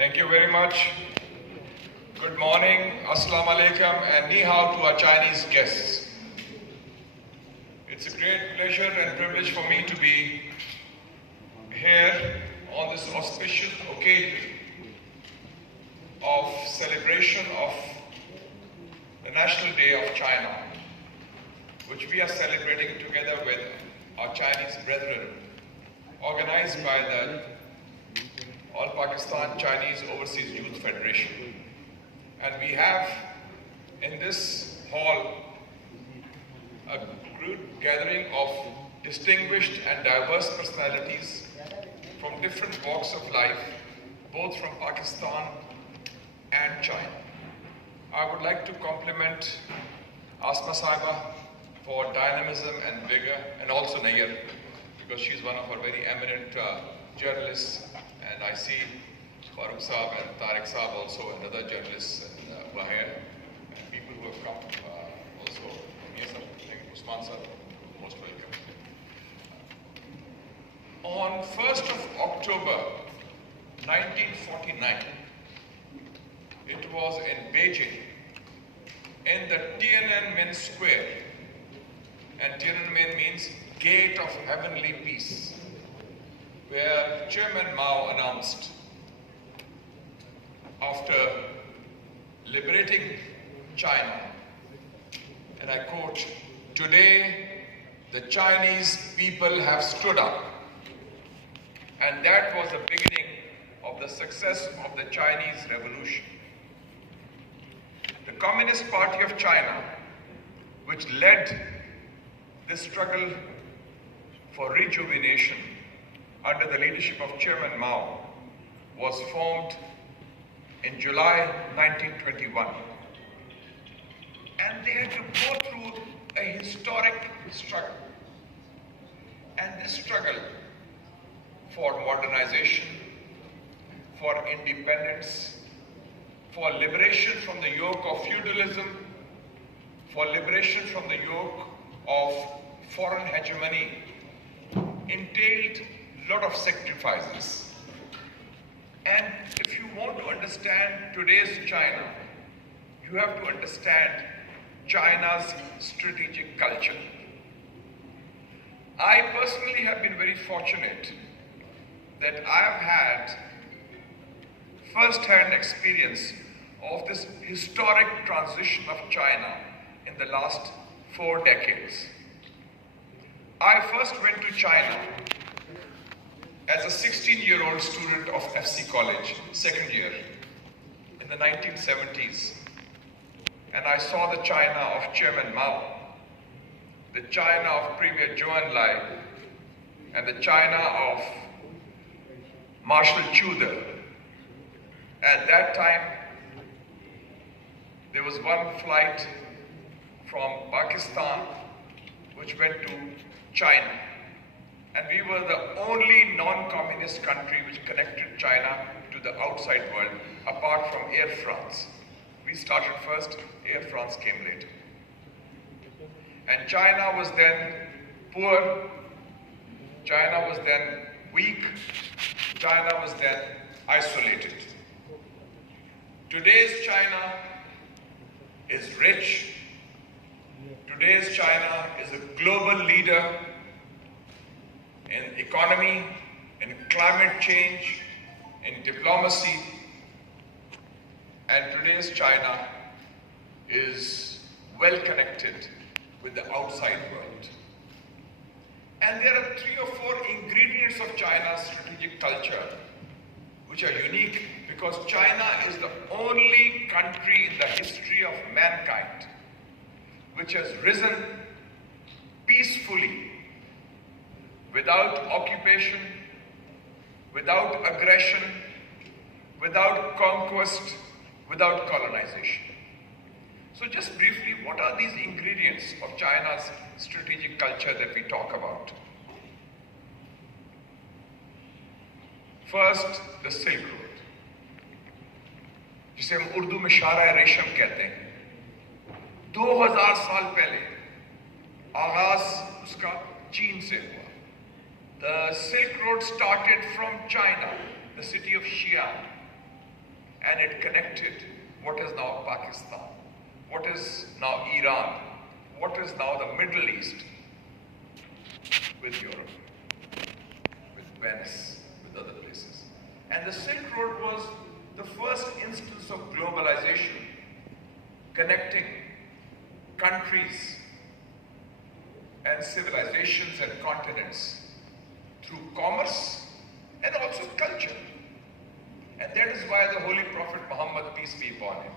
Thank you very much. Good morning, Assalamu alaikum, and ni hao to our Chinese guests. It's a great pleasure and privilege for me to be here on this auspicious occasion of celebration of the National Day of China, which we are celebrating together with our Chinese brethren, organized by the All Pakistan Chinese Overseas Youth Federation. And we have in this hall a good gathering of distinguished and diverse personalities from different walks of life, both from Pakistan and China. I would like to compliment Asma Saiba for dynamism and vigor, and also Nayyar, because she's one of our very eminent journalists. And I see Farooq Saab and Tariq Saab also, and other journalists who are here, and people who have come also. Usman Saab, most welcome. On 1st of October 1949, it was in Beijing, in the Tiananmen Square, and Tiananmen means Gate of Heavenly Peace, where Chairman Mao announced, after liberating China, and I quote, "Today the Chinese people have stood up." And that was the beginning of the success of the Chinese Revolution. The Communist Party of China, which led the struggle for rejuvenation under the leadership of Chairman Mao, was formed in July 1921. And they had to go through a historic struggle. And this struggle for modernization, for independence, for liberation from the yoke of feudalism, for liberation from the yoke of foreign hegemony, entailed a lot of sacrifices. And if you want to understand today's China, you have to understand China's strategic culture. I personally have been very fortunate that I have had first-hand experience of this historic transition of China in the last 4 decades. I first went to China as a 16-year-old student of FC College, second year, in the 1970s. And I saw the China of Chairman Mao, the China of Premier Zhou Enlai, and the China of Marshal Chude. At that time, there was one flight from Pakistan which went to China. And we were the only non-communist country which connected China to the outside world, apart from Air France. We started first, Air France came later. And China was then poor, China was then weak, China was then isolated. Today's China is rich. Today's China is a global leader in economy, in climate change, in diplomacy. And today's China is well connected with the outside world. And there are 3 or 4 ingredients of China's strategic culture which are unique, because China is the only country in the history of mankind which has risen peacefully, without occupation, without aggression, without conquest, without colonization. So just briefly, what are these ingredients of China's strategic culture that we talk about? First, the Silk Road, जिसे हम उर्दू में शारा रेशम कहते हैं. 2000 साल पहले आगाज उसका चीन से हुआ. The Silk Road started from China, the city of Xi'an, and it connected what is now Pakistan, what is now Iran, what is now the Middle East with Europe, with Venice, with other places. And the Silk Road was the first instance of globalization, connecting countries and civilizations and continents through commerce and also culture. And that is why the Holy Prophet Muhammad, peace be upon him,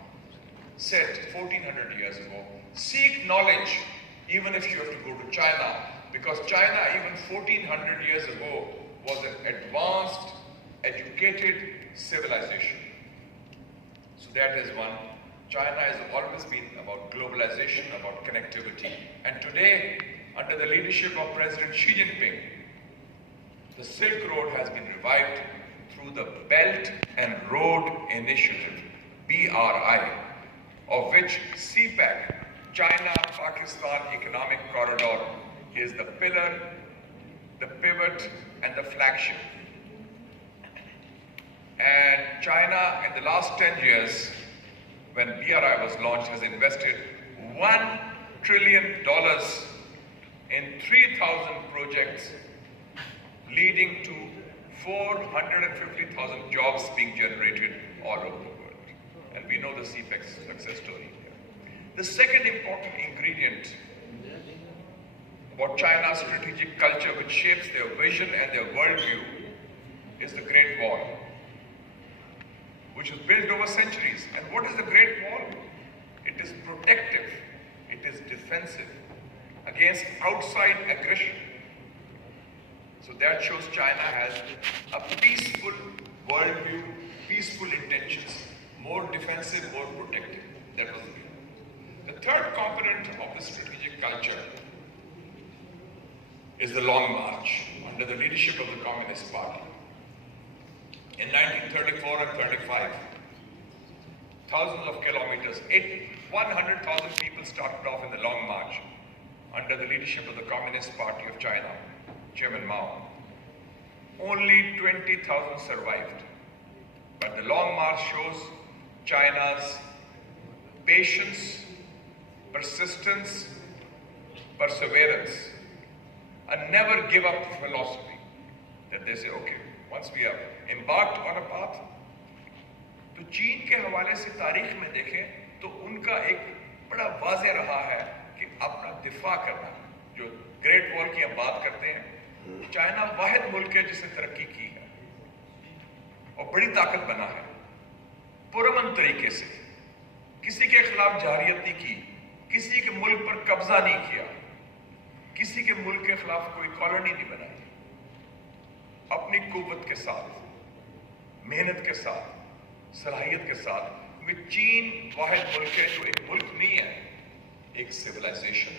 said 1400 years ago, seek knowledge even if you have to go to China, because China even 1400 years ago was an advanced, educated civilization. So that is one. China has always been about globalization, about connectivity. And today, under the leadership of President Xi Jinping, the Silk Road has been revived through the Belt and Road Initiative, BRI, of which CPEC, China-Pakistan Economic Corridor, is the pillar, the pivot, and the flagship. And China, in the last 10 years, when BRI was launched, has invested $1 trillion in 3,000 projects, leading to 450,000 jobs being generated all over the world. And we know the CPEC success story here. The second important ingredient about China's strategic culture, which shapes their vision and their worldview, is the Great Wall, which was built over centuries. And what is the Great Wall? It is protective, it is defensive against outside aggression. So that shows China has a peaceful worldview, peaceful intentions, more defensive, more protective. That was the view. The third component of the strategic culture is the Long March under the leadership of the Communist Party. In 1934 and 35, thousands of kilometers, 100,000 people started off in the Long March under the leadership of the Communist Party of China, Chairman Mao. Only 20,000 survived. But the Long March shows China's patience, persistence, perseverance, a never give up philosophy. That they say, okay, once we have embarked on a path, तो चीन के हवाले से तारीख में देखें तो उनका एक बड़ा वाज़े रहा है कि अपना दिफा करना। जो ग्रेट वॉल की हम बात करते हैं, चाइना वाहिद मुल्क है जिसने तरक्की की है और बड़ी ताकत बना है, पुरअमन तरीके से, किसी के खिलाफ जारियत नहीं की, किसी के मुल्क पर कब्जा नहीं किया, किसी के मुल्क के खिलाफ कोई कॉलोनी नहीं बनाई, अपनी कुव्वत के साथ, मेहनत के साथ, सलाहियत के साथ। क्योंकि चीन वाहिद मुल्क है जो एक मुल्क नहीं है, एक सिविलाइजेशन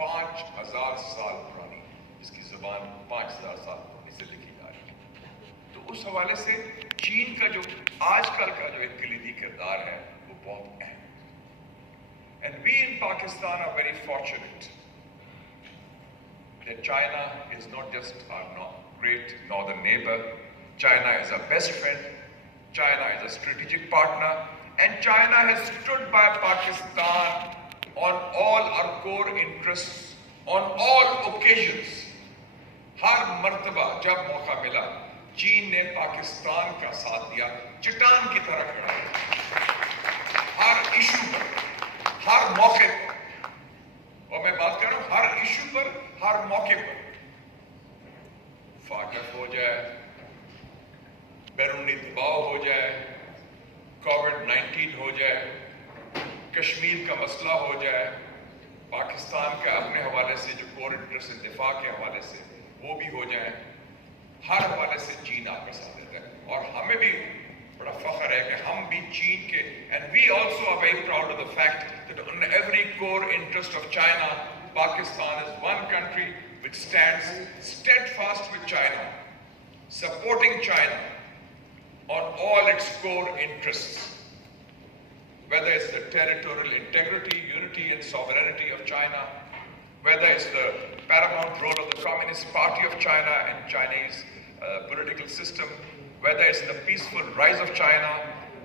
5,000 साल पुरानी, जिसकी जुबान 5,000 साल पुरानी से लिखी जा रही है। तो उस हवाले से चीन का जो आजकल का जो एक कलीदी किरदार है वो बहुत अहम है। And we in Pakistan are very fortunate that China is not just our great northern neighbor. China is our best friend. China is a strategic partner. And China has stood by Pakistan on all our core interests, on all occasions. हर मर्तबा जब मौका मिला, चीन ने पाकिस्तान का साथ दिया, चट्टान की तरह खड़ा है, हर इशू पर, हर मौके पर। और मैं बात कर रहा हूं हर इशू पर, हर मौके पर। फाकत हो जाए, बैरूनी दबाव हो जाए, कोविड-19 हो जाए, कश्मीर का मसला हो जाए, पाकिस्तान के अपने हवाले से जो कोर इंटरेस्ट दिफा के हवाले से वो भी हो जाए, हर हवाले से चीन आपके साथ रहता है। और हमें भी बड़ा फख्र है कि हम भी चीन के, and we also are very proud of the fact that on every core interest of China, Pakistan is one country which stands steadfast with China, supporting China on all its core interests, whether it's the territorial integrity, unity and sovereignty of China, whether it's the paramount role of the Communist Party of China and Chinese political system, whether it's the peaceful rise of China,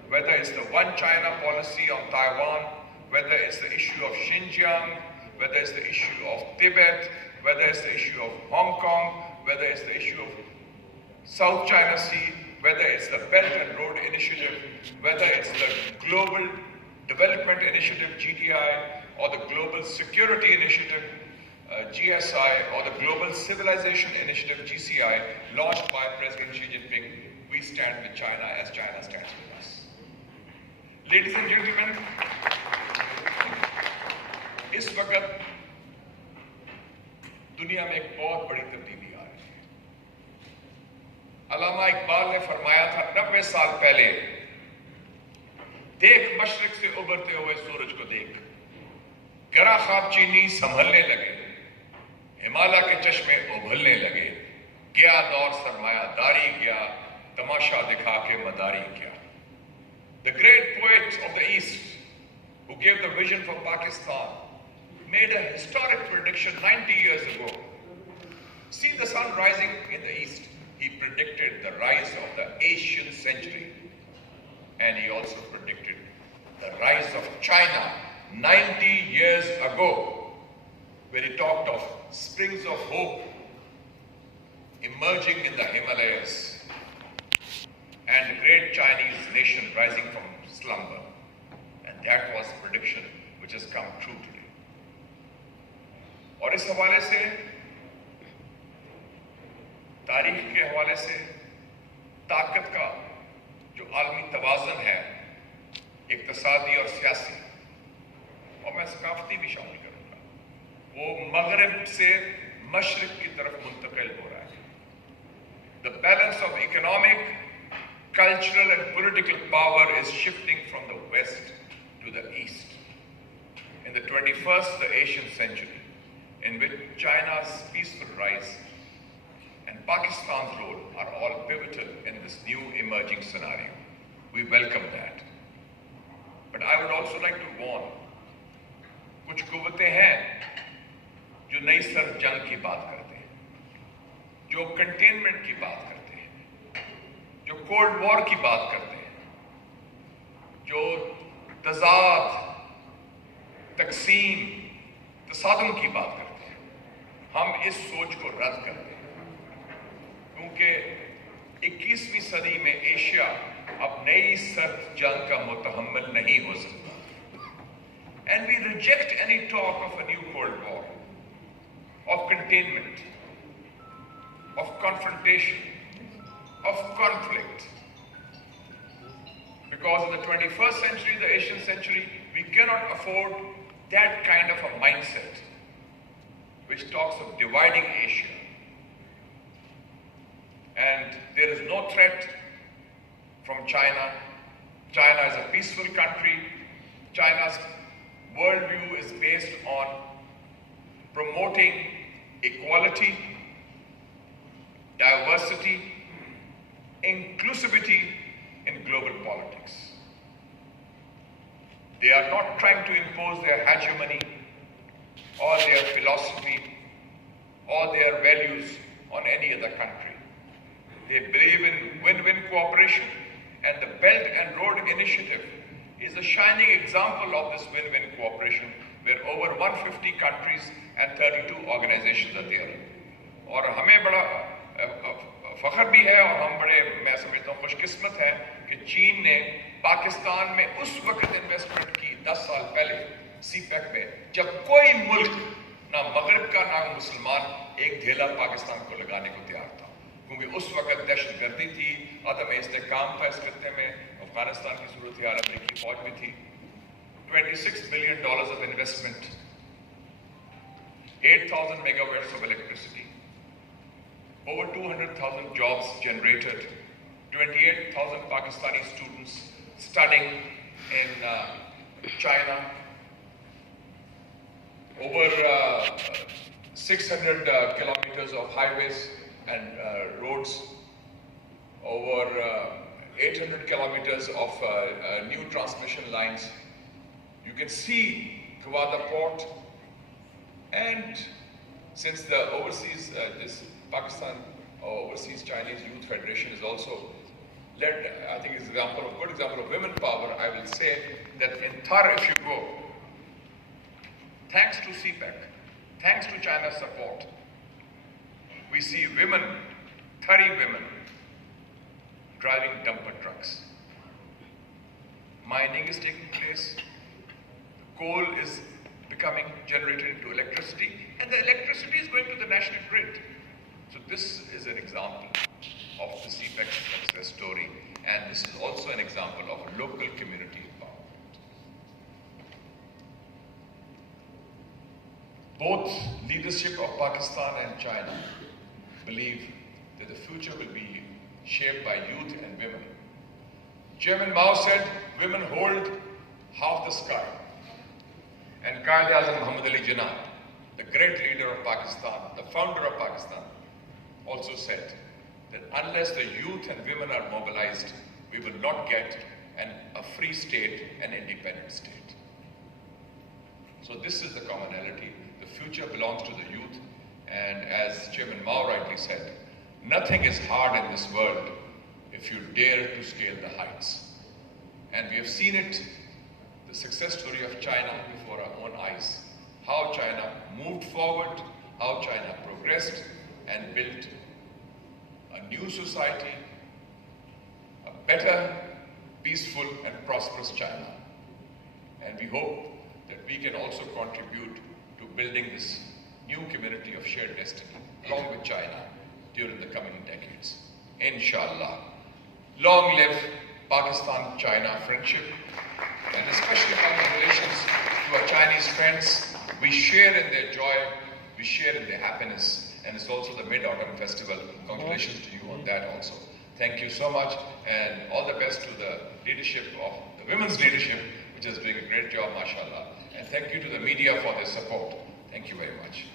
whether it's the One China policy on Taiwan, whether it's the issue of Xinjiang, whether it's the issue of Tibet, whether it's the issue of Hong Kong, whether it's the issue of South China Sea, whether it's the Belt and Road Initiative, whether it's the Global Development Initiative, GDI, or the Global Security Initiative, GSI, or the Global Civilization Initiative, GCI, launched by President Xi Jinping. We stand with China as China stands with us. Ladies and gentlemen, इस वक्त दुनिया में एक बहुत बड़ी तब्दीली आ रही है। अल्लामा इकबाल ने फरमाया था 90 साल पहले, देख मशरिक से उभरते हुए सूरज को देख, गरा ख्वाब चीनी संभलने लगे, हिमालय के चश्मे उभलने लगे, गया दौर सरमायादारी गया, तमाशा दिखा के मदारी किया. The great poet of the East, who gave the vision for Pakistan, made a historic prediction 90 years ago. See the sun rising in the East. He predicted the rise of the Asian century. And he also predicted the rise of China 90 years ago, where he talked of springs of hope emerging in the Himalayas and the great Chinese nation rising from slumber. And that was a prediction which has come true today. और इस हवाले से, तारीख के हवाले से, ताकत का जो आलमी तवाज़ुन है, इक़्तिसादी और सियासी, और मैं सकाफ़ती भी शामिल करूँगा, वो मग़रिब से मशरिक़ की तरफ मुंतक़िल हो रहा है. The balance of economic, cultural and political power is shifting from the west to the east. In the 21st, the Asian century, in which China's peaceful rise and Pakistan's role are all pivotal in this new emerging scenario. We welcome that. But I would also like to warn, कुछ कुव्वतें हैं जो नई सरजंग की बात करते हैं, जो containment की बात करते हैं, जो कोल्ड वॉर की बात करते हैं, जो तजाद, तकसीम, तसादुम की बात करते हैं. हम इस सोच को रद्द करते हैं, क्योंकि 21वीं सदी में एशिया अब नई सर्द जंग का मुतहम्मिल नहीं हो सकता. And we reject any talk of a new Cold War, of containment, of confrontation, of conflict. Because in the 21st century, the Asian century, we cannot afford that kind of a mindset which talks of dividing Asia. And there is no threat from China. China is a peaceful country. China's worldview is based on promoting equality, diversity, inclusivity in global politics. They are not trying to impose their hegemony or their philosophy or their values on any other country. They believe in win-win cooperation, and the Belt and Road Initiative is a shining example of this win-win cooperation, where over 150 countries and 32 organizations are there. और हमें बड़ा फख्र भी है और हम बड़े, मैं समझता हूँ, खुशकिस्मत हैं कि चीन ने पाकिस्तान में उस वक्त इन्वेस्टमेंट की 10 साल पहले सीपैक में, जब कोई मुल्क, ना मगरब का ना मुसलमान, एक ढेला पाकिस्तान को लगाने को तैयार था, क्योंकि उस वक्त दहशतगर्दी थी, अदम इस्तेहकाम था इस खत्ते में, अफगानिस्तान की सूरत हाल अमेरिकी फौज में थी. $26 billion of investment, 8,000 megawatts of electricity, over 200,000 jobs generated, 28,000 Pakistani students studying in China, over 600 kilometers of highways and roads, over 800 kilometers of new transmission lines. You can see Kawada Port, and since the overseas, this Pakistan Overseas Chinese Youth Federation is also led, I think is a good example of women power. I will say that in Thar, if you go, thanks to CPEC, thanks to China's support, we see women, Thari women, driving dumper trucks. Mining is taking place. Coal is becoming generated into electricity, and the electricity is going to the national grid. So this is an example of the CPEC success story, and this is also an example of local community empowerment. Both leadership of Pakistan and China believe that the future will be shaped by youth and women. Chairman Mao said, women hold half the sky. And Quaid-e-Azam Muhammad Ali Jinnah, the great leader of Pakistan, the founder of Pakistan, also said that unless the youth and women are mobilized, we will not get a free state, an independent state. So this is the commonality. The future belongs to the youth. And as Chairman Mao rightly said, nothing is hard in this world if you dare to scale the heights. And we have seen it, the success story of China before our own eyes. How China moved forward, how China progressed and built a new society, a better, peaceful and prosperous China. And we hope that we can also contribute to building this new community of shared destiny along with China during the coming decades. Inshallah. Long live Pakistan-China friendship, and especially congratulations to our Chinese friends. We share in their joy, we share in their happiness, and it's also the Mid-Autumn Festival. Congratulations to you on that also. Thank you so much, and all the best to the leadership of the women's leadership, which is doing a great job, mashallah. And thank you to the media for their support. Thank you very much.